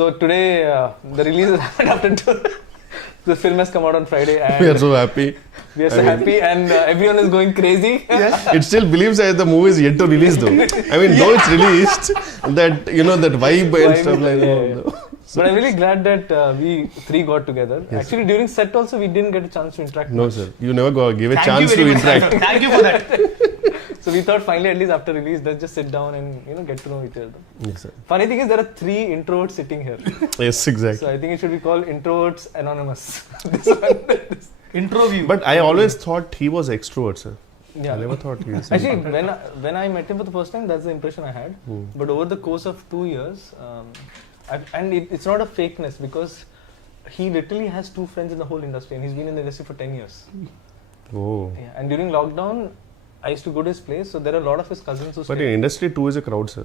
So today, the release has happened after the film has come out on Friday. And we are so happy. We are so happy, and everyone is going crazy. Yeah. It still believes that the movie is yet to release, though. I mean, though it's released, that that vibe and stuff like that. But I'm really glad that we three got together. Yes. Actually, during set also, we didn't get a chance to interact. No, much. Sir. You never give a chance to interact. Thank you for that. So we thought finally, at least after release, let's just sit down and get to know each other. Yes, sir. Funny thing is, there are 3 introverts sitting here. Yes, exactly. So I think it should be called Introverts Anonymous. Intro view. But I always thought he was extrovert, sir. Yeah. I never thought he was. Actually, when I met him for the first time, that's the impression I had. But over the course of 2 years, it's not a fakeness, because he literally has 2 friends in the whole industry, and he's been in the industry for 10 years. Oh. Yeah, and during lockdown, I used to go to his place, so there are a lot of his cousins who But in industry, 2 is a crowd, sir.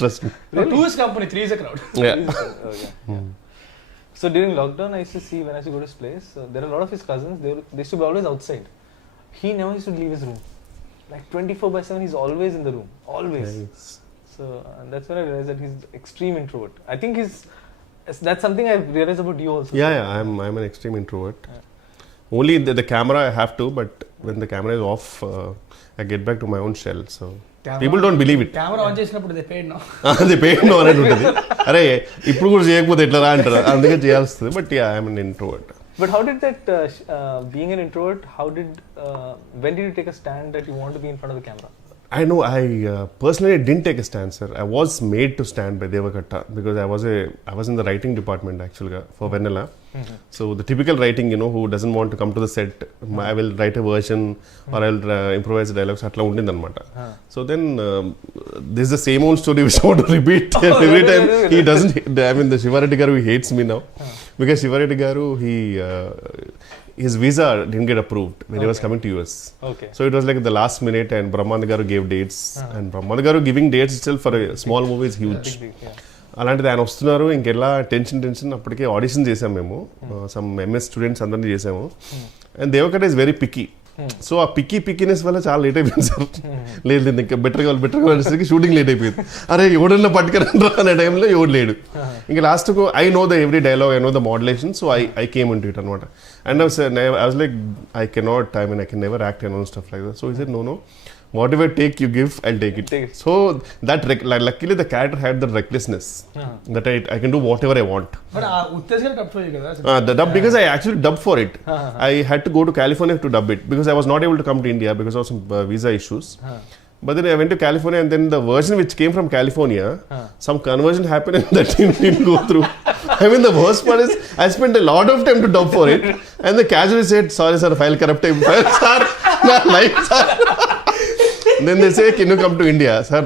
Trust me. No, 2 is company, 3 is a crowd. Yeah. So during lockdown, I used to see when I used to go to his place, there are a lot of his cousins, they used to be always outside. He never used to leave his room. Like 24/7, he's always in the room. Always. Nice. So that's when I realized that he's extreme introvert. I think that's something I've realized about you also. Yeah, I'm an extreme introvert. Yeah. Only the camera I have to, but when the camera is off, I get back to my own shell. So people don't believe it. Camera on చేసినప్పుడు they paid no. They paid no అనేది ఉంటుంది. అరే ఇప్పుడు కూడా చేయకపోతే ఎట్లా రా అంటారు. అందుకే చేయాల్సింది. But yeah, I'm an introvert. But how did that being an introvert? When did you take a stand that you want to be in front of the camera? I know. I personally didn't take a stand, sir. I was made to stand by Devakatta because I was in the writing department actually for Vennela. So the typical writing, who doesn't want to come to the set, I will write a version or I'll improvise the dialogues. Atla undindi anamata. So then this is the same old story which I want to repeat every time. He doesn't. I mean, the Shivareddy garu, he hates me now because Shivareddy garu, his visa didn't get approved when he was coming to US. Okay. So it was like the last minute, and Brahmanda garu gave dates, and Brahmanda garu giving dates itself for a small movie is huge. అలాంటిది ఆయన వస్తున్నారు, ఇంకెలా tension అప్పటికే audition చేసాము మేము, some MS students అందరినీ చేసాము. And Devakatta is very picky. So ఆ పిక్కీనెస్ వల్ల చాలా లేట్ అయిపోయింది సార్. లేదు ఇంకా బెటర్ కావాలి షూటింగ్ లేట్ అయిపోయింది. అరే ఎవడన్నా పట్టుకురా అనే టైంలో ఎవడు లేడు. ఇంకా లాస్ట్కు I know the every dialogue, I know the modulation, so I came into it అనమాట. And I was like I cannot, I mean I can never act and stuff like that. So he said no whatever take you give, I'll take it. So that luckily the character had the recklessness that I can do whatever I want. But uttesgar dub for you kada. The dub, because I actually dubbed for it. I had to go to California to dub it because I was not able to come to India because of some visa issues. But then I went to California, and then the version which came from California, some conversion happened and that didn't go through. I mean, the worst part is I spent a lot of time to dub for it, and the casually said, sorry sir, file corrupted. Sir, life sir. Then they say, can you come to India? Sir,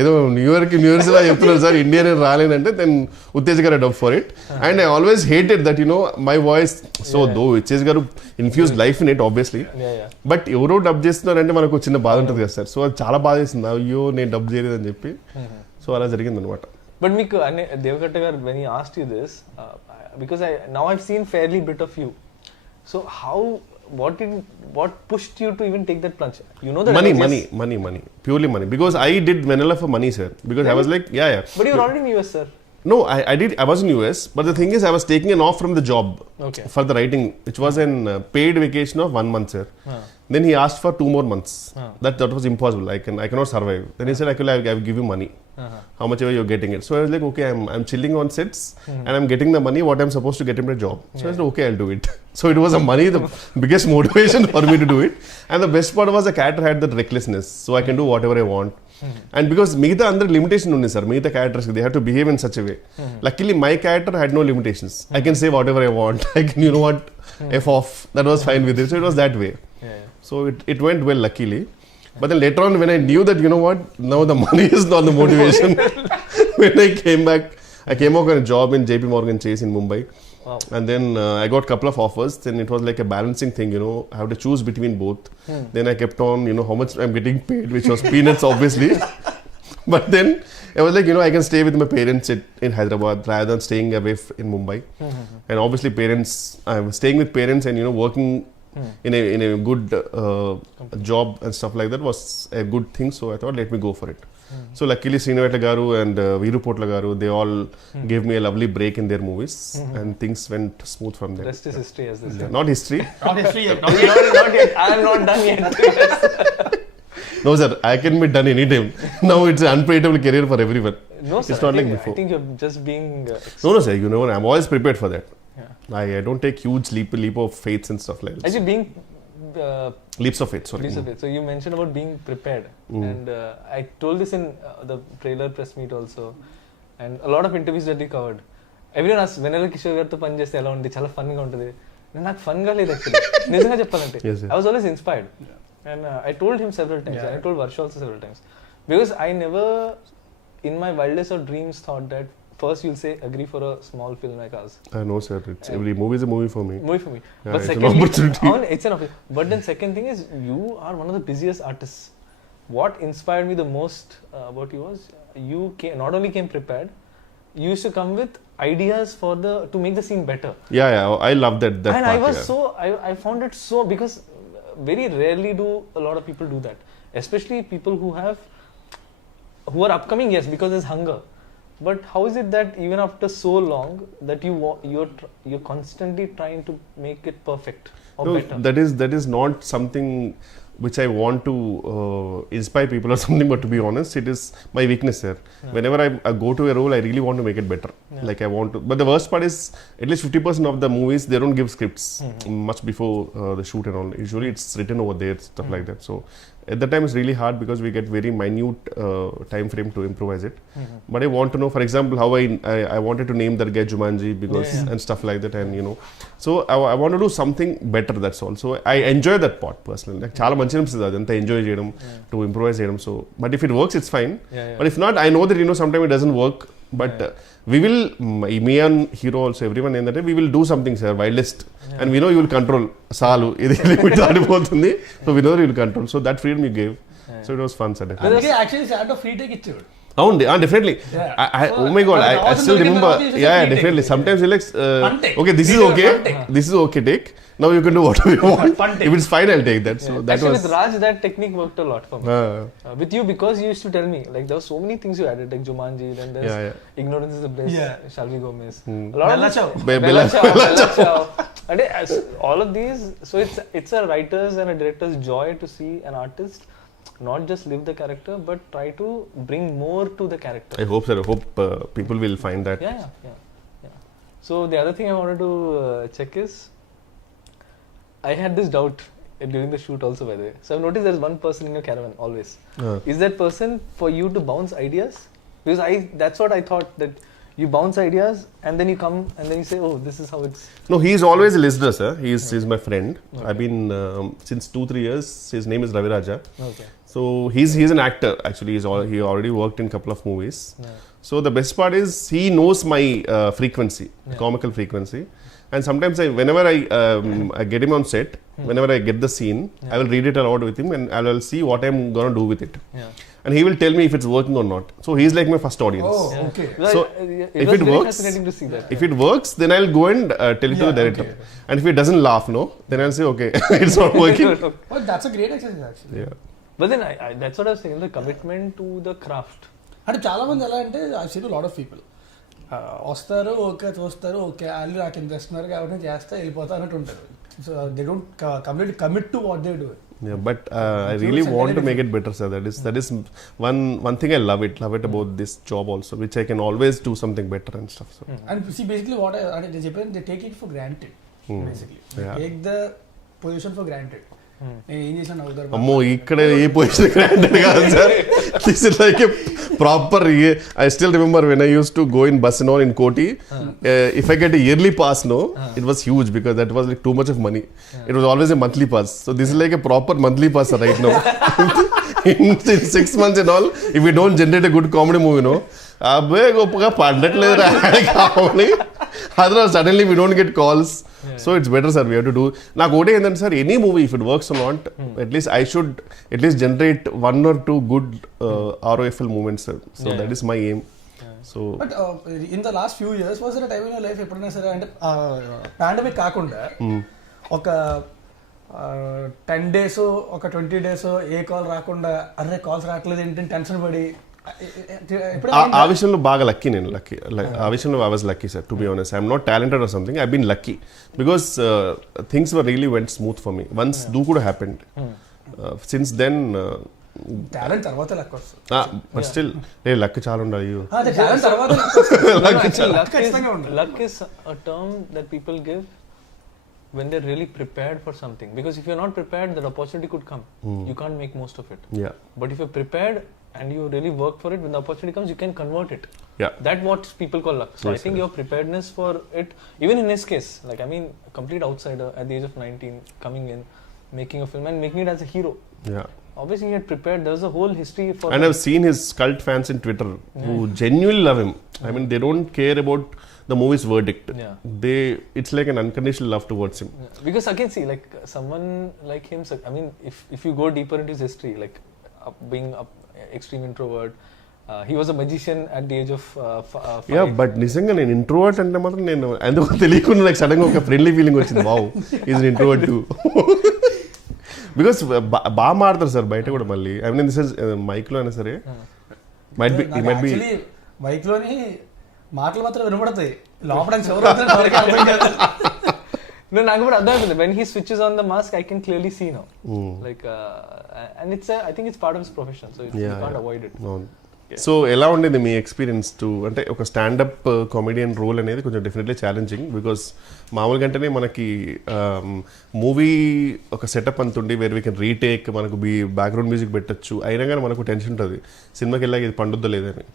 ఏదో new years లా చెప్తున్నారు sir, India నేను రాలేనంటే then Uttej గారు dub for it. And I always hated that my voice. So though Uttej గారు infuse life in it obviously, but ఎవరో dub చేస్తున్నారంటే మనకు చిన్న బాధ ఉంటుంది కదా సార్. సో అది చాలా బాధ చేసింది, అయ్యో నేను డబ్ చేయలేదని చెప్పి. సో అలా జరిగింది అనమాట. బట్ మీకు దేవకట్ట గారు, when he asked you this, because now I've seen fairly bit of you. So what pushed you to even take that plunge? You know that money, purely money. Because I did Vennela for money, sir. Because I was like, yeah. But you were already in US, sir. No, I was in US, but the thing is, I was taking an off from the job for the writing, which was an paid vacation of 1 month, sir. Then he asked for 2 more months. That was impossible. I cannot survive. Then he said, I will give you money. How much ever you're getting it. So I was like, okay, I'm chilling on sets and I'm getting the money what I'm supposed to get in my job. So I said, okay, I'll do it. So it was the biggest motivation for me to do it. And the best part was the character had that recklessness. So I can do whatever I want. And because Meeta under limitation undi sir, Meeta characters they have to behave in such a way. Luckily my character had no limitations. I can say whatever I want. I can, F off. That was fine with it. So it was that way. So it went well, luckily. But then later on, when I knew that, now the money is not the motivation. When I came back, I came out on a job in JP Morgan Chase in Mumbai. Wow. And then I got a couple of offers. Then it was like a balancing thing, I have to choose between both. Then I kept on, how much I'm getting paid, which was peanuts, obviously. But then I was like, I can stay with my parents in Hyderabad rather than staying away in Mumbai. And obviously I was staying with parents and, working in a good job and stuff like that was a good thing. So I thought, let me go for it. So luckily Sriniveta garu and Veeru Potla garu, they all gave me a lovely break in their movies, and things went smooth from there. Rest is history, as they say. Not history. Not history yet. Not yet. I am not done yet. No sir, I can be done anytime. Now it's an unpredictable career for everyone. No, sir. It's not like before. I think you're just being. No sir, you know, I'm always prepared for that. Yeah. I don't take huge leap of faith and stuff like that. Actually, being. Leaps of faith, sorry. Leaps of faith. So you mentioned about being prepared, and I told this in the trailer press meet also, and a lot of interviews that we covered. Everyone asked, Vennela Kishore గారితో పని చేస్తే ఎలా ఉంది, చాలా fun గా ఉంటుంది. నాకు fun గా లేదు యాక్చువల్లీ, నిజంగా చెప్పాలంటే. I was always inspired, and I told him several times. I told Varsha also several times, because I never, in my wildest of dreams, thought that first you'll say agree for a small film like ours. I know sir, it's every movie is a movie for me. Movie for me. Yeah, But it's secondly, an opportunity. It's an opportunity. But then second thing is, you are one of the busiest artists. What inspired me the most about you was, you not only came prepared, you used to come with ideas for to make the scene better. Yeah, I love that and part. I was I found it so, because very rarely do a lot of people do that, especially people who are upcoming, yes, because there's hunger. But how is it that even after so long that you're constantly trying to make it perfect or better? That is not something which I want to inspire people or something, but to be honest, it is my weakness here. Whenever I go to a role, I really want to make it better. Like I want to, but the worst part is, at least 50% of the movies, they don't give scripts much before the shoot and all. Usually it's written over there, stuff like that. So at that time it's really hard, because we get very minute time frame to improvise it. But I want to know, for example, how I wanted to name that guy Jumanji, because and stuff like that, and you know, so I want to do something better, that's all. So I enjoy that part personally. Like chaala manchi anisthadi adantha enjoy cheyadam, to improvise cheyadam. So but if it works, it's fine. But if not, I know that, you know, sometimes it doesn't work, but we will, me and Hero also, everyone in that, we will do something, sir, wildest, and we know you will control salu idi limit adipotundi, so we know that you will control. So that freedom you gave, so it was fun, sir. అందుకే actually sir free take ఇచ్చాడు. Definitely. Oh my god, I still remember. Yeah, definitely. Sometimes you like, okay, this is okay. This is okay, take. Now you can do whatever you want. If it's fine, I'll take that. So that actually, was. with Raj, that technique worked a lot for me. With you, because you used to tell me, like, there were so many things you added, like Jumanji, then there's Ignorance is the Bliss, Shall We Go Miss. A lot Bella of Ciao. Bella Ciao. And all of these, so it's a writer's and a director's joy to see an artist not just live the character, but try to bring more to the character. I hope, sir. I hope people will find that. Yeah. So the other thing I wanted to check is, I had this doubt during the shoot also, by the way. So I've noticed there's one person in your caravan always. Is that person for you to bounce ideas? Because that's what I thought, that you bounce ideas and then you come and then you say, oh, this is how it's. No, he's always a listener, sir. He's my friend. Okay. I've been since 2-3 years. His name is Ravi Raja. Okay. So he's an actor actually. He already worked in a couple of movies. So the best part is, he knows my frequency, comical frequency. And sometimes whenever I get him on set, whenever I get the scene, I will read it aloud with him, and I will see what I'm gonna do with it. And he will tell me if it's working or not. So he's like my first audience. Oh, okay. So if it works, fascinating to see that. If it works, then I'll go and tell it to the director. Okay. And if he doesn't laugh, then I'll say, okay, it's not working. Well, that's a great exercise actually. Yeah. But then that's what I was saying, the commitment to the craft. అంటే చాలా మంది ఎలా అంటే, I seen lot of people వస్తారు, okay చూస్తారు, okay వాళ్ళు నాకు ఇంత ఇస్తున్నారు కాబట్టి నేను చేస్తా వెళ్ళిపోతా అన్నట్టు ఉంటారు. So they don't commit to what they do. Yeah, but I really want to make it better, sir. That is one thing I love it about this job also, which I can always do something better and stuff. So. And see, basically what they చెప్పాను, they take it for granted. Basically, take the position for granted. నేను ఏం చేశాను అవుతారు. అమ్మో, ఇక్కడ ఏ position granted కాదు sir. This is like a proper. I still remember when I used to go in bus and all in Koti. If I get a yearly pass, it was huge, because that was like too much of money. It was always a monthly pass. So this is like a proper monthly pass right now. in 6 months and all, if we don't generate a good comedy movie, అబ్బే గొప్పగా పడట్లేదు కావాలి. Otherwise suddenly we don't get calls. So it's better, sir, we have to do. నాకు ఒకటే ఏంటంటే sir, any movie if it works or not, at least I should at least generate 1 or 2 good ROFL moments, sir. So that is my aim. So but in the last few years, was there a time in your life ఎప్పుడైనా సరే, అంటే pandemic కాకుండా ఒక 10 days ఒక 20 days ఏ call రాకుండా, అరే calls రావట్లేదు ఏంటంటే టెన్షన్ పడి ఆ విషయంలో బాగా లక్కీ నేను ఆ విషయంలో I was lucky sir to be honest I'm not talented or something I been lucky because things were really went smooth for me once Dookudu happened since then talent తర్వాత లక్ వస్తుంది but still luck చాలా ఉండాలి talent తర్వాత luck is a term that people give when they're really prepared for something, because if you're not prepared, that opportunity could come. You can't make most of it. Yeah. But if you're prepared and you really work for it, when the opportunity comes, you can convert it. Yeah. That's what people call luck. So Yes, I think your preparedness for it, even in his case, like I mean, a complete outsider at the age of 19, coming in, making a film and making it as a hero. Yeah. Obviously he had prepared. There's a whole history for and I've seen his cult fans in Twitter who genuinely love him. I mean, they don't care about the movie's verdict. It's like an unconditional love towards him. Because again, see, like someone like him, I mean, if you go deeper into his history, like being an extreme introvert, he was a magician at the age of 5. Yeah, but నిజంగా నేను introvert అంటే మాత్రం నేను ఎందుకు తెలియకుండా నాకు సడన్గా ఒక ఫ్రెండ్లీ ఫీలింగ్ వచ్చింది. Wow, is an introvert too. Because బాగా మారుతారు సార్ బయట కూడా మళ్ళీ. I mean this is mic లో అయినా సరే మైట్ బి మైక్ లోని మాటలు మాత్రం వినబడతాయి, లోపల నాకు కూడా అర్థం అవుతుంది. when he switches on the mask, I can clearly see now. Like and I think it's part of his profession, so you can't avoid it. So ఎలా ఉండేది మీ ఎక్స్పీరియన్స్ టు అంటే ఒక స్టాండప్ కామెడియన్ రోల్ అనేది కొంచెం definitely challenging. Because మామూలుగా అంటేనే మనకి movie ఒక సెటప్ అంతుండి వేర్ వీ కెన్ రీటేక్, మనకు బ్యాక్గ్రౌండ్ మ్యూజిక్ పెట్టచ్చు, అయినా కానీ మనకు టెన్షన్ ఉంటుంది సినిమాకి వెళ్ళాక ఇది పండుద్దా లేదని.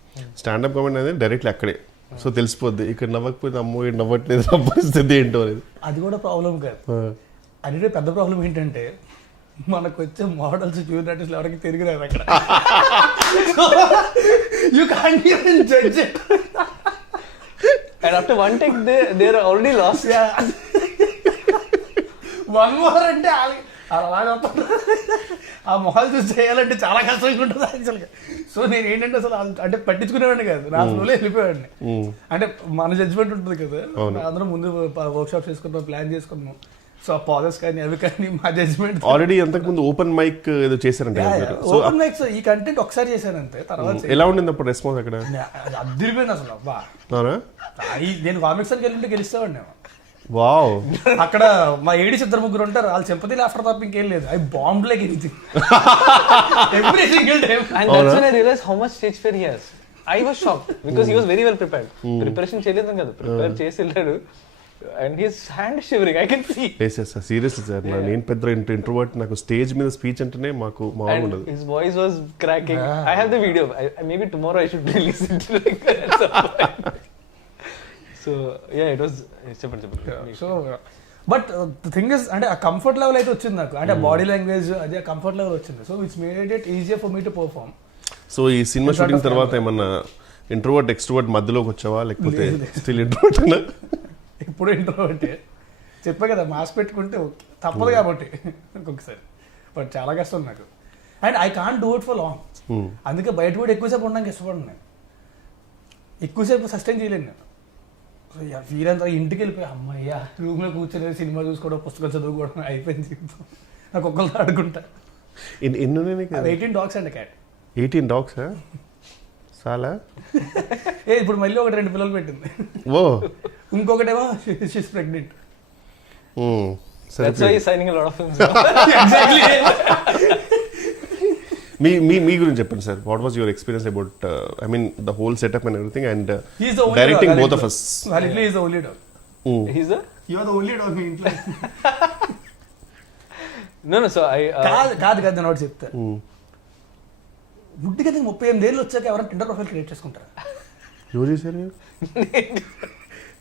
స్టాండప్ కామెడీ అనేది డైరెక్ట్లీ అక్కడే, సో తెలిసిపోద్ది ఇక్కడ నవ్వకపోతే అమ్మో నవ్వట్లేదు పరిస్థితి ఏంటో అనేది. అది కూడా ప్రాబ్లం కాదు. అదే పెద్ద ప్రాబ్లం ఏంటంటే మనకు వచ్చే మోడల్స్ జూనియర్ ఆర్టిస్టులు ఎవరికి తిరిగి రారు అక్కడ. You can't even judge it. And after one take, they're already lost. Yeah. One more అంటే ఆ మొహాలు చూసి చేయాలంటే చాలా కష్టంగా ఉంటుంది యాక్చువల్గా. సో నేను ఏంటంటే అసలు అంటే పట్టించుకునేవాడిని కాదు, నా ఫ్లోలో వెళ్ళిపోయాడిని. అంటే మన జడ్జ్మెంట్ ఉంటుంది కదా, అందరం ముందు వర్క్ షాప్ చేసుకున్నాం, ప్లాన్ చేసుకున్నాం. సో పాజెస్ కానీ అవి కానీ మా జడ్జ్మెంట్. ఆల్రెడీ అంతకు ముందు ఓపెన్ మైక్ ఏదో చేశారంటే ఓపెన్ మైక్ ఈ కంటెంట్ ఒకసారి చేశాను అంతే. తర్వాత ఎలా ఉండింది అప్పుడు రెస్పాన్స్ అక్కడ? అదిరిపోయింది అసలు. అబ్బా, నేను కామిక్స్ అని వెళ్ళింటే గెలుస్తామండి. వావ్, అక్కడ మా ఏడీస్ 2-3 ఉంటారు, వాళ్ళు సింపతి లాఫ్టర్ తప్ప ఇంకేం లేదు. I bomb like anything every single time. And that's when I realized how much stage fear he has. I was shocked because he was very well prepared. Preparation చేయలేదు కదా, prepare చేసి వెళ్ళాడు. And his hand shivering, I can see. Yes, seriously sir, నేను పెద్ద introvert, నాకు stage మీద speech అంటేనే మాకు మామూలు ఉండదు. His voice was cracking. I have the video. Maybe tomorrow I should release it. So yeah, it was చెప్పండి. So but the thing is అంటే ఆ కంఫర్ట్ లెవెల్ అయితే వచ్చింది నాకు, అంటే బాడీ లాంగ్వేజ్ అదే కంఫర్ట్ లెవెల్ వచ్చింది. So it's made it easier for me to perform. So ఈ సినిమా షూటింగ్ తర్వాత ఏమన్నా ఇంట్రోవర్ట్ ఎక్స్ట్రోవర్ట్ మధ్యలోకి వచ్చావా, లేకపోతే స్టిల్ ఇంట్రోవర్ట్? ఇప్పుడు ఇంట్రోవర్టే చెప్పా కదా, మాస్క్ పెట్టుకుంటే తప్పదు కాబట్టి ఒక్కొక్కసారి, బట్ చాలా కష్టం నాకు. And I can't do it for long. అందుకే బయట కూడా ఎక్కువసేపు ఉండడానికి ఇష్టపడను నేను, ఎక్కువసేపు సస్టైన్ చేయలేను నేను. సో వీరంతా ఇంటికి వెళ్ళిపోయి అమ్మయ్య రూమ్లో కూర్చొని సినిమా చూసుకోవడం, పుస్తకాలు చదువుకోవడం అయిపోయింది జీవితం. నాకు ఒక్కరితో ఆడుకుంటా. 18 dogs అండ్ క్యాట్. 18 dogs చాలా. ఇప్పుడు మళ్ళీ 2 పిల్లలు పెట్టింది. ఓ, ఇంకొకటేమో she's pregnant. That's why he's signing a lot of films. Exactly. మీ గురించి చెప్పండి సార్. What was your experience about I mean the whole setup and everything and directing both of us? Validly is the only dog. You are the only dog in ఇంట్లో. No, so I కాదు note చెప్తా. గుడ్డిగా 38 ఏళ్ళు వచ్చాక ఎవరైనా Tinder profile create చేసుకుంటారా? ఎవరు చేశారు?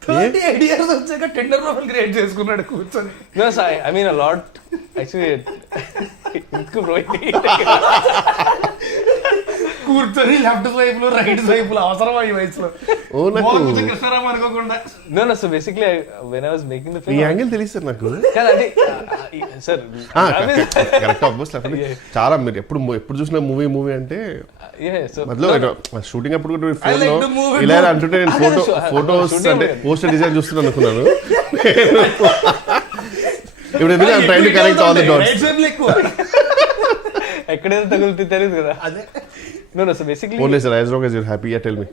38 years వచ్చాక టిండర్ ప్రొఫైల్ క్రియేట్ చేసుకున్నాడు కూర్చొని. No, so I mean a lot actually. కూర్చొని లెఫ్ట్ స్వైప్ లో రైట్ స్వైప్ లో అవసరమా ఈ వయసులో? కృష్ణారామ అనుకోకుండా. No, so basically when I was making the film, ఈ యాంగిల్ తెలుసు సార్ నాకు. కాదండి సార్, కరెక్ట్ ఆఫ్ కోర్స్. చాలా మీరు ఎప్పుడు చూసిన మూవీ అంటే మధ్యలో షూటింగ్ అప్పుడు కూడా ఫోన్ లో ఇలా అంటుంటే నేను ఫోటోస్ అంటే పోస్టర్ డిజైన్ చూస్తున్నాను అనుకున్నాను. ఇప్పుడు ఎందుకు I'm trying to connect all the dots. ఎక్కడైనా తగులుతుంది తెలియదు కదా. అదే No, so basically, Only sir, as long as you're happy, yeah, tell me.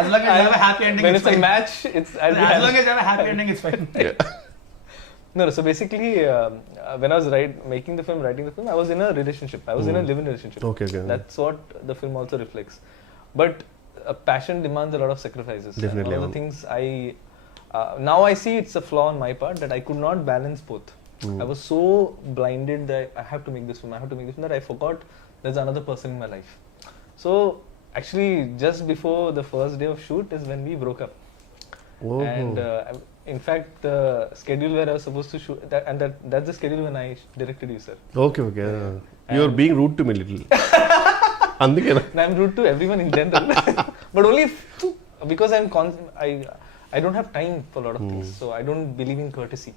As long as you have a happy ending, when it's it's a fine. match, I'll be As happy. long as you have a happy ending, it's fine. No, so basically, when I was writing the film, I was in a relationship. I was in a live-in relationship. Okay. That's what the film also reflects. But passion demands a lot of sacrifices. Definitely. And one of the things now I see it's a flaw on my part that I could not balance both. I was so blinded that I have to make this film, that I forgot there's another person in my life. So actually, just before the first day of shoot is when we broke up. Oh. And in fact, the schedule where I was supposed to shoot, that's the schedule when I directed you, sir. Okay. You're being rude to me little. Andukena. And I'm rude to everyone in general, but only because I don't have time for a lot of things, so I don't believe in courtesy.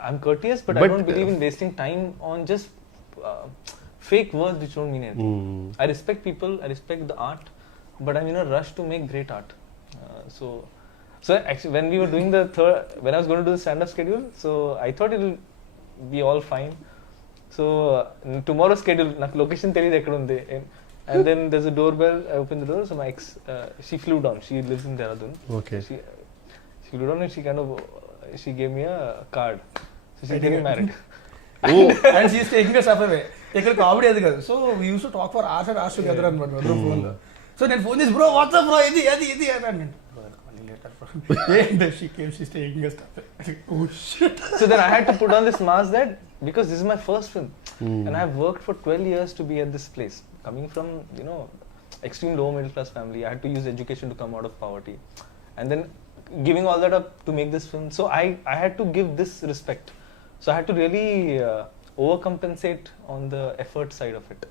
I'm courteous, but I don't believe in wasting time on just fake words which don't mean anything. I respect people, I respect the art, but I'm in a rush to make great art. So actually, when we were doing when I was going to do the stand-up schedule, so I thought it will be all fine. So tomorrow's schedule, నాకు location తెలియదు ఎక్కడ ఉంది. And then there's a doorbell. I opened the door. So my ex, she flew down. She lives in Dehradun. Okay. She flew down and she gave me a card. So she's getting married. And she's taking us up away. ఇక్కడ comedy అది కాదు. So we use to talk for hours and hours together అనమాట phone లో. So నేను phone చేసి bro WhatsApp bro ఇది అని and she came, she's taking us up. Oh shit. So then I had to put on this mask that because this is my first film and I have worked for 12 years to be at this place. Coming from, extreme low middle class family, I had to use education to come out of poverty. And then giving all that up to make this film. So I had to give this respect. So I had to really overcompensate on the effort side of it.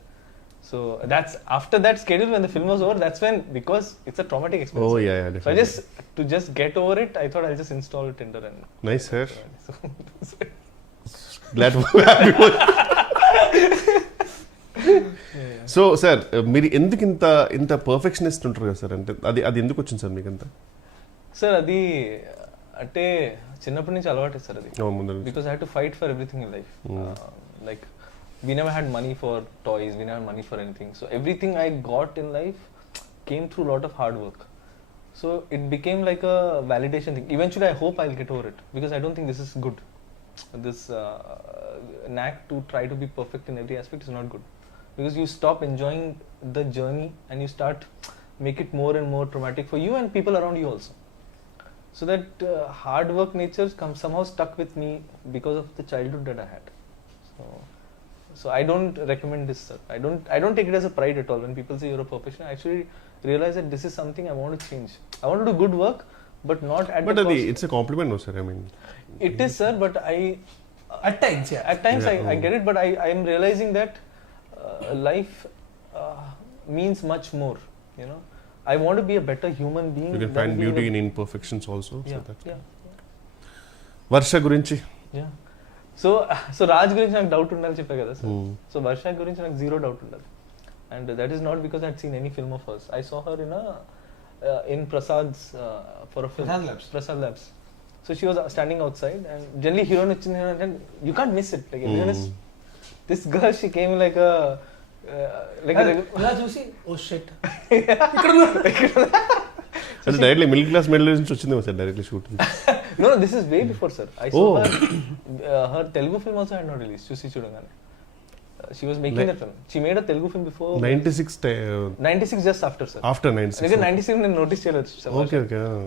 So that's after that schedule when the film was over, that's when, because it's a traumatic experience. Oh yeah, definitely. So to just get over it, I thought I'll just install Tinder and Nice, sir. so Glad to have you. So sir మీరు ఎందుకు ఇంత perfectionist ఉంటారు కదా sir, అంటే అది ఎందుకు వచ్చింది sir మీకు అంతా? సార్ అది అంటే చిన్నప్పటి నుంచి అలవాటు సార్ అది. Because I had to fight for everything in life. Like we never had money for toys, we never had money for anything, so everything I got in life came through a lot of hard work. So it became like a validation thing. Eventually I hope I'll get over it, because I don't think this is good. This knack to try to be perfect in every aspect is not good, because you stop enjoying the journey and you start make it more and more traumatic for you and people around you also. So that hard work nature somehow stuck with me because of the childhood that I had. So I don't recommend this, sir. I don't take it as a pride at all when people say you're a perfectionist. I actually realize that this is something I want to change. I want to do good work, but not at the cost. It's a compliment, no sir, I mean. It is, sir, but at times I get it, but I am realizing that life means much more, I want to be a better human being. You can find beauty in imperfections also. Yeah. Varsha gurinchi. Yeah. So Raj gurinchi నాకు doubt ఉండాలి చెప్పా కదా sir. So Varsha గురించి నాకు zero doubt ఉండదు, and that is not because I had seen any film of hers. I saw her in Prasad's for a film. Prasad Labs. So she was standing outside, and generally heroine వచ్చింది and you can't miss it. Like everyone is, this girl, she came like a ఇలా చూసి oh shit అంటే directly middle class medal నుంచి వచ్చింది sir directly shoot. No, this is way before, sir. I saw her Telugu film also had not released. Chusi Chudangane. She was making that film. She made a Telugu film before 96 just after, sir. After 96. Again 96 I noticed her, sir. Okay.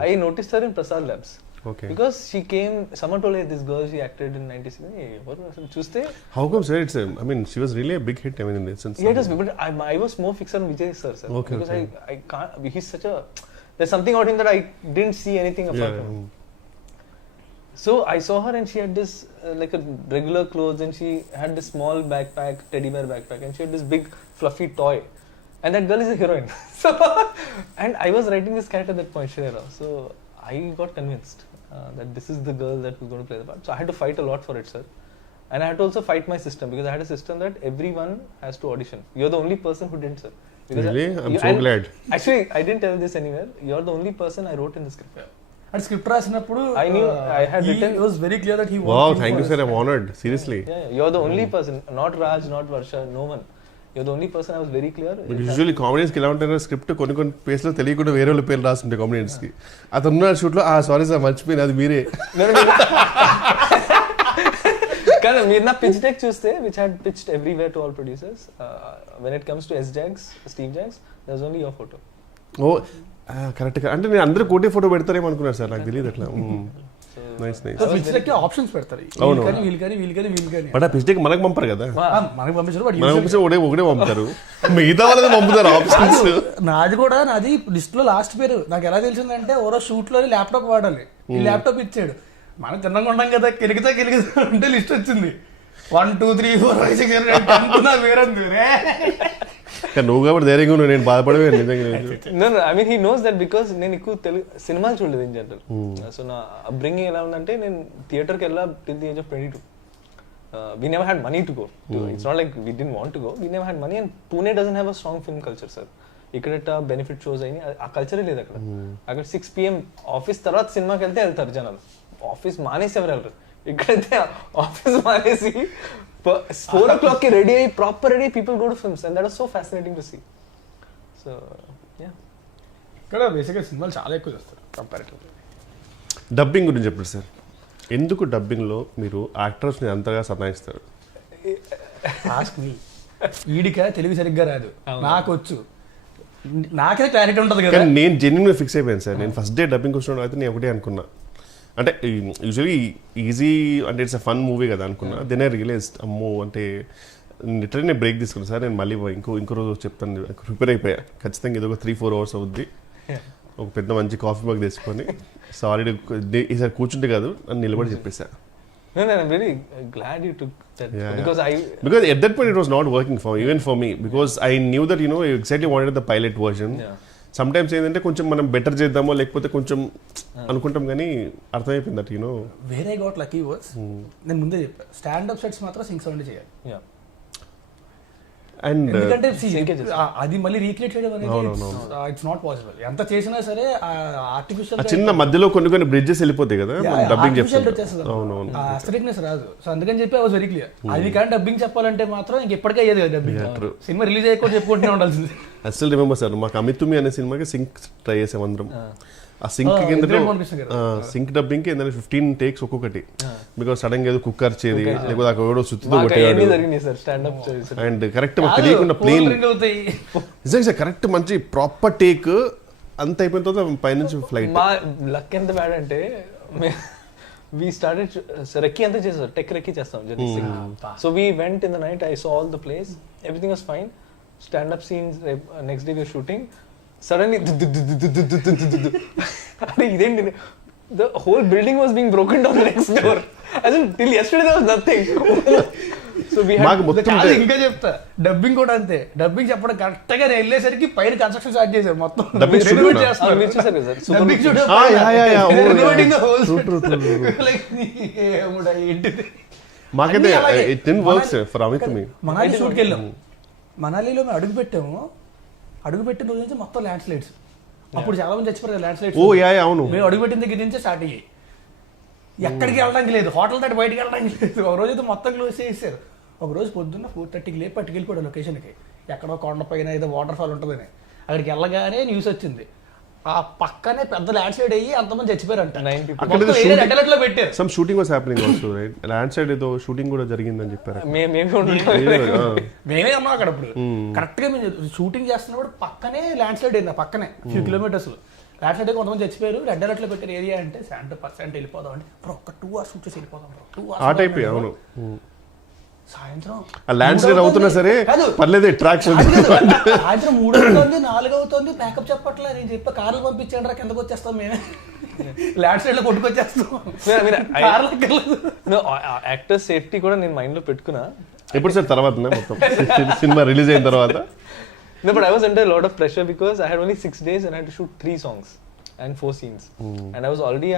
I noticed her in Prasad Labs. Okay. Because she came, someone told her this girl, she acted in 96. Hey, what was it? Chuste? How come, sir? I mean, she was really a big hit. I mean, in that sense. Yeah, it was, but I was more fixed on Vijay, sir. Okay. Because I can't. He's such a. There's something about him that I didn't see anything apart from him. So I saw her and she had this like a regular clothes, and she had this small backpack, teddy bear backpack, and she had this big fluffy toy, and that girl is a heroine. So, and I was writing this character at that point, Shreya. So I got convinced that this is the girl that was going to play the part. So I had to fight a lot for it, sir, and I had to also fight my system, because I had a system that everyone has to audition. You're the only person who didn't, sir. Because really? I'm so glad. Actually, I didn't tell this anywhere. You're the only person I wrote in the script. And script రాసినప్పుడు I knew I had written. It was very clear that he wanted. Wow, thank you, sir. I'm honored. Seriously. Yeah, you're the only person, not Raj, not Varsha, no one. you're the only person I was very clear. Usually కామెడియన్స్కి ఎలా ఉంటారో script కొన్ని ప్లేస్లో తెలియకుండా వేరే వాళ్ళ పేర్లు రాస్తుంటాయి కామెడియన్స్కి. అతను ఉన్న షూట్లో సారీ సార్ మర్చిపోయింది అది మీరే. కానీ మీరు నా పిచ్ డెక్ చూస్తే which had pitched everywhere to all producers, when it comes to Steve Jags there was only your photo. Oh correct. అంటే నేను అందరూ కోటి ఫోటో పెడతారేమో అనుకున్నాను సార్, నాకు తెలియదు అట్లా. Nice nice. ఆప్షన్స్ పెడతారు, బట్ ఆ పిచ్డెక్ మనకు పంపరు కదా, మనకి పంపించారు, మనం పంపించే ఒకటే పంపుతారు, మిగతా వాళ్ళది పంపుతారు ఆప్షన్స్. నాది లిస్ట్ లో లాస్ట్ పేరు నాకు ఎలా తెలిసిందంటే ఓరో షూట్ లో ల్యాప్టాప్ వాడాలి, ఈ ల్యాప్టాప్ ఇచ్చాడు. మనం తిన్నగా ఉంటాం కదా, కెలిగితా అంటే లిస్ట్ వచ్చింది 1 2 3 4 5 6 7 8 అనుకున్నా వేరంది. నువ్వు కాబట్టి ధైర్యంగా ఉన్నావు, నేను బాధపడవే నిజంగా. I mean he knows that because నేను ఎక్కువ తెలుగు సినిమాలు చూడలేదు ఇన్ జనరల్. సో నా అప్బ్రింగింగ్ ఎలా ఉందంటే నేను థియేటర్కి వెళ్ళా till the age of 22. We never had money to go. It's not like we didn't want to go. We never had money, and Pune doesn't have a strong film culture, sir. ఇక్కడ benefit shows అయినాయి, ఆ కల్చరే లేదు అక్కడ. అక్కడ 6 PM office తర్వాత సినిమాకి వెళ్తారు జనాలు, ఆఫీస్ మానేసి ఎవరు వెళ్ళరు. ఇక్కడైతే ఆఫీస్ మానేసి 4 o'clock కి రెడీ అయ్యి proper ready people go to films, and that was so fascinating to see. So yeah, ఇక్కడ బేసిక్గా సినిమాలు చాలా ఎక్కువ చేస్తారు కంపారిటివ్లీ. డబ్బింగ్ గురించి చెప్పండి సార్, ఎందుకు డబ్బింగ్లో మీరు యాక్టర్స్ని అంతగా సతాయిస్తారు? Ask me. ఈడిక తెలుగు సరిగ్గా రాదు, నాకు వచ్చు, నాకే క్లారిటీ ఉంటుంది కదా. నేను జెన్యున్గా ఫిక్స్ అయిపోయాను సార్. నేను ఫస్ట్ డే డబ్బింగ్ వచ్చినప్పుడు అయితే నేను ఒకటే అనుకున్నా, అంటే యూజువలీ ఈజీ అంటే ఇట్స్ అ ఫన్ మూవీ కదా అనుకున్నా. దెన్ ఐ రియలైజ్డ్ అమ్మో అంటే లిటరల్లీ నేను బ్రేక్ తీసుకున్నాను సార్. నేను మళ్ళీ ఇంకో రోజు చెప్తాను, ప్రిపేర్ అయిపోయా ఖచ్చితంగా. ఇది ఒక 3-4 hours అవుద్ది, ఒక పెద్ద మంచి కాఫీ మగ్ తీసుకొని సారీ ఈసారి కూర్చుంటే కాదు అని నిలబడి చెప్పేసా. I'm very glad you took that, because at that point it was not working even for me, because I knew that I exactly wanted the pilot version. Sometimes ఏంటంటే కొంచెం మనం better చేద్దామో లేకపోతే కొంచెం అనుకుంటాం, కానీ అర్థమైపోయింది దట్ వేరే గాట్ లక్కీ వాస్. నేను ముందే చెప్పాను, స్టాండప్ సెట్స్ మాత్రం సింక్ సౌండ్ చేయాలి. అండ్ ఎందుకంటే అది మళ్ళీ రీక్రియేట్ చేయడం అనేది ఇట్స్ నాట్ పాసిబుల్. ఎంత చేసినా సరే ఆర్టిఫిషియల్ చిన్న మధ్యలో కొన్ని బ్రిడ్జెస్ వెళ్ళిపోతాయి కదా, డబ్బింగ్ చెప్తారు, అస్థెటిక్నెస్ రాదు. సో అందుకని చెప్పి ఐ వాజ్ వెరీ క్లియర్. అది కానీ డబ్బింగ్ చెప్పాలంటే మాత్రం ఇంకెప్పటికే అయ్యేది కదా డబ్బింగ్. సినిమా రిలీజ్ అయ్యకుండా చెప్పుకుంటూనే ఉండాల్సింది. అసలు రిమెంబర్ సార్, మాకు అమితుమి అనే సినిమాకి సింక్ ట్రై చేసాం అందరం. ఆ సింక్ సింక్ డబ్బింగ్ కి 15 takes ఒక్కొక్కటి, బికాస్ సడన్ గా ఏదో కుక్కర్ చేది లేకపోతే అక్కడ ఎవడో సుత్తుతో కొట్టేవాడు. అండ్ కరెక్ట్ మాకు తెలియకుండా ప్లేన్ నిజంగా కరెక్ట్ మంచి ప్రాపర్ టేక్ అంత అయిపోయిన తర్వాత పైనుంచి ఫ్లైట్. మా లక్ ఎంత బ్యాడ్ అంటే we started recce anta chesaru, tech recce chestam jaddi. So we went in the night, I saw all the place, everything was fine. Stand up scenes, next day we were shooting, suddenly the whole building was being broken down next door. As in till yesterday there was nothing. So we had ఇంకా చెప్తా, dubbing కూడా అంతే. Dubbing చెప్పడం correct గా వెళ్ళేసరికి పైన construction start చేశారు మొత్తం. మనాలి షూట్కి వెళ్ళాం, మనాలిలో మేము అడుగుపెట్టిన రోజు నుంచి మొత్తం ల్యాండ్ స్లైడ్స్. అప్పుడు చాలా మంది చచ్చిపోయారు ల్యాండ్ స్లైడ్స్. మేము అడుగుపెట్టిన దగ్గర నుంచే స్టార్ట్ అయ్యాయి. ఎక్కడికి వెళ్ళడానికి లేదు, హోటల్ దాటి బయటికి వెళ్ళడానికి లేదు. ఒక రోజు అయితే మొత్తం క్లోజ్ చేసేసారు. ఒక రోజు పొద్దున్న 4:30కి లేపి పట్టుకెళ్ళిపోయాడు లొకేషన్కి, ఎక్కడో కొండ పైన ఏదో వాటర్ ఫాల్ ఉంటుందని. అక్కడికి వెళ్ళగానే న్యూస్ వచ్చింది, ఆ పక్కనే పెద్ద ల్యాండ్ స్లైడ్ అయ్యి అంతమంది చచ్చిపోయారంట. పెట్టారు. Some shooting was happening also, right? Land slide ఏదో షూటింగ్ కూడా జరిగిందని చెప్పారు. మేమే ఉన్నాం అక్కడ. అప్పుడు కరెక్ట్ గా మేము షూటింగ్ చేస్తున్నప్పుడు పక్కనే ల్యాండ్ స్లైడ్ అయింది, పక్కనే ఫ్యూ కిలోమీటర్స్ ల్యాండ్ స్లైడ్. కొంతమంది చచ్చిపోయారు. రెడ్ అలర్ట్ లో పెట్టారు ఏరియా అంటే 70% వెళ్ళిపోదాం అంటే ఒక 2 hours షూట్ చేసి వెళ్ళిపోదాం. 2 hours ఆ టైప్. అవును, సాయంత్రం ల్యాండ్ స్లైడ్ అవుతున్నా సరే పర్లేదు, అట్రాక్షన్. సాయంత్రం 3 అవుతుంది, 4 అవుతుంది, ప్యాకప్ చెప్పట్లే. నేను చెప్పా కార్లు పంపించండి రా, కిందకు వచ్చేస్తాం మేమే, ల్యాండ్ స్లైడ్ లో కొట్టుకొచ్చేస్తాం. యాక్టర్ సేఫ్టీ కూడా నేను మైండ్ లో పెట్టుకున్నా. ఎప్పుడు సార్ తర్వాత మొత్తం సినిమా రిలీజ్ అయిన తర్వాత? No, but I was under a lot of pressure because I had only 6 days and I had to shoot 3 songs and 4 scenes. And I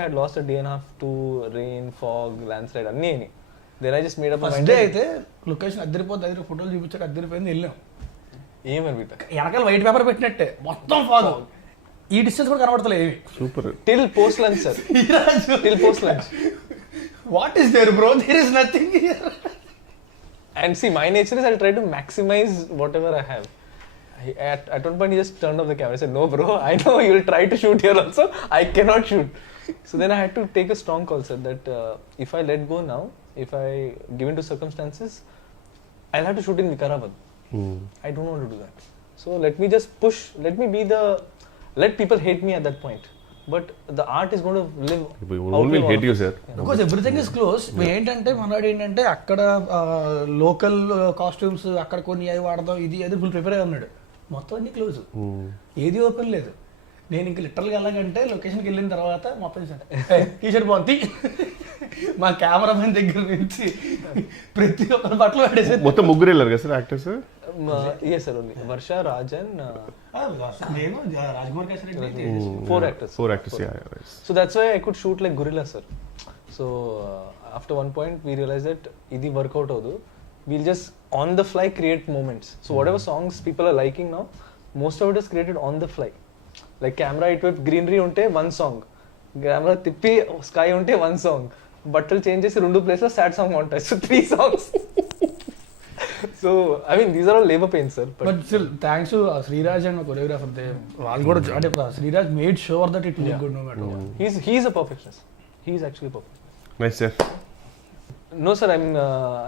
had lost a day and a half to rain, fog, landslide, anni. Then I just made up my mind. అయితే location అద్దరిపోద్ది, అద్దరి ఫోటోలు చూపించాక అద్దరిపోయింది, వెళ్ళాం. ఏమనిపిట వెనకాల white paper పెట్టినట్టే మొత్తం fog, ఈ distance కూడా కనబడతలేదు. Super. Till post lunch, sir. Till post lunch. What is there, bro? There is nothing here. And see, my nature is I'll try to maximize whatever I have. At one point, he just turned off the camera. I said, "No, bro. I know you'll try to shoot here also. I cannot shoot." So then I had to take a strong call, sir. That if I let go now, if I give in to circumstances, I'll have to shoot in Vikarabad. I don't want to do that. So let me just push. Let people hate me at that point. But the art is going to live. People will hate you, sir. Because everything is close. ఏంటంటే మనవాడు ఏంటంటే అక్కడ local costumes అక్కడ కొన్ని అవి వాడదాం, ఇది అది ఫుల్ ప్రిపేర్ అయి ఉన్నాడు. మొత్తం అన్ని క్లోజ్, ఏది ఓపెన్ లేదు. నేను ఇంక లిటరల్గా వెళ్ళాలంటే లొకేషన్కి వెళ్ళిన తర్వాత మొత్తం టీషర్ట్ బాగుంది, మా కెమెరామెన్ దగ్గర నుంచి ప్రతి ఒక్కరి బట్టలు పడేసి. మొత్తం ముగ్గురు వెళ్ళారు కదా sir actors? Yes, sir. Only Varsha, Rajan, నేను Rajkumar Kesari, four actors. Yeah, right. So that's why I could shoot like gorilla, sir. So after one point we realized that idi work out avadu. We'll just on the fly create moments. So whatever songs people are liking now, most of it is created on the fly. Like camera itwep greenery unte one song, camera tippi sky unte one song, బట్టలు change చేసి 2 place లో sad song ఉంటాయి. So 3 songs. So I mean these are all labor pains, sir. But still thanks to Sriraj and choreographer, they వాళ్ళు కూడా అంటే Sriraj made sure that it look good no matter what. He's a perfectionist. He's actually perfect. Nice, sir. No, sir.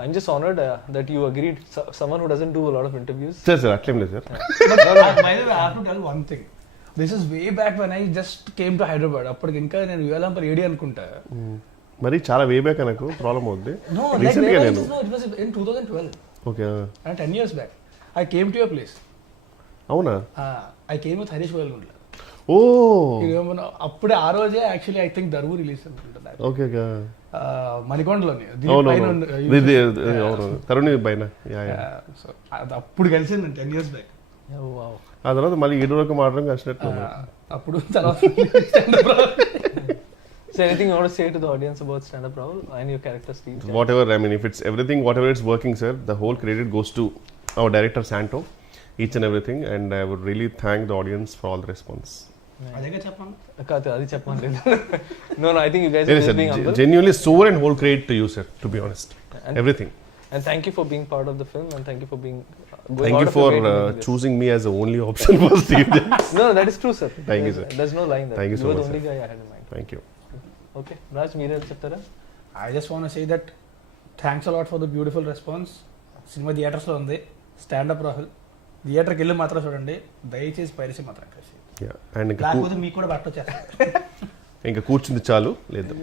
I'm just honored that you agreed. Someone who doesn't do a lot of interviews. Sir, అట్లేం లేదు sir. But by the way, I have to tell one thing. This is way back when I just came to Hyderabad. అప్పటికి ఇంకా నేను యుఎల్ఎంపర్ AD అనుకుంటా. మరి చాలా way back నాకు problem అవుద్ది. No, like it was in 2012. Okay. And 10 years back, I came to your place. అవునా? I came with Harish Goyalgundla. ఓ అప్పుడే ఆ రోజే యాక్చువల్లీ ఐ థింక్ ధర్వు రిలీజ్ అనుకుంటా. ఓకే. మణికొండలోని తరుణ్ పైన. సో అది అప్పుడు కలిసింది 10 years back. ఆ తర్వాత మళ్ళీ 7 వరకు మాట్లాడడం కష్టం. అప్పుడు తర్వాత So anything you want to say to the audience about stand-up Rahul and your character Steve? Whatever, I mean, if it's everything, whatever it's working, sir, the whole credit goes to our director Santo, each and everything, and I would really thank the audience for all the response. అదేగా చెప్పాను. అది చెప్పమని. No, I think you guys are just being humble. Genuinely soul and whole credit to you, sir, to be honest. And everything. And thank you for being part of the film, and thank you for being thank you for choosing me as the only option for Steve. No, that is true, sir. Thank you, sir. There's no lying there. Thank you so much. You were the only guy I had in mind. Thank you. Okay, Raj, మీరే చెప్తారా? I just want to say that thanks a lot for the beautiful response. Cinema థియేటర్స్లో ఉంది. Stand up Rahul థియేటర్కి వెళ్ళి మాత్రం చూడండి, దయచేసి piracy మాత్రం కలిసి. అండ్ లేకపోతే మీకు కూడా బట్ట వచ్చేస్తారు. ఇంకా కూర్చుంది చాలు లేదు.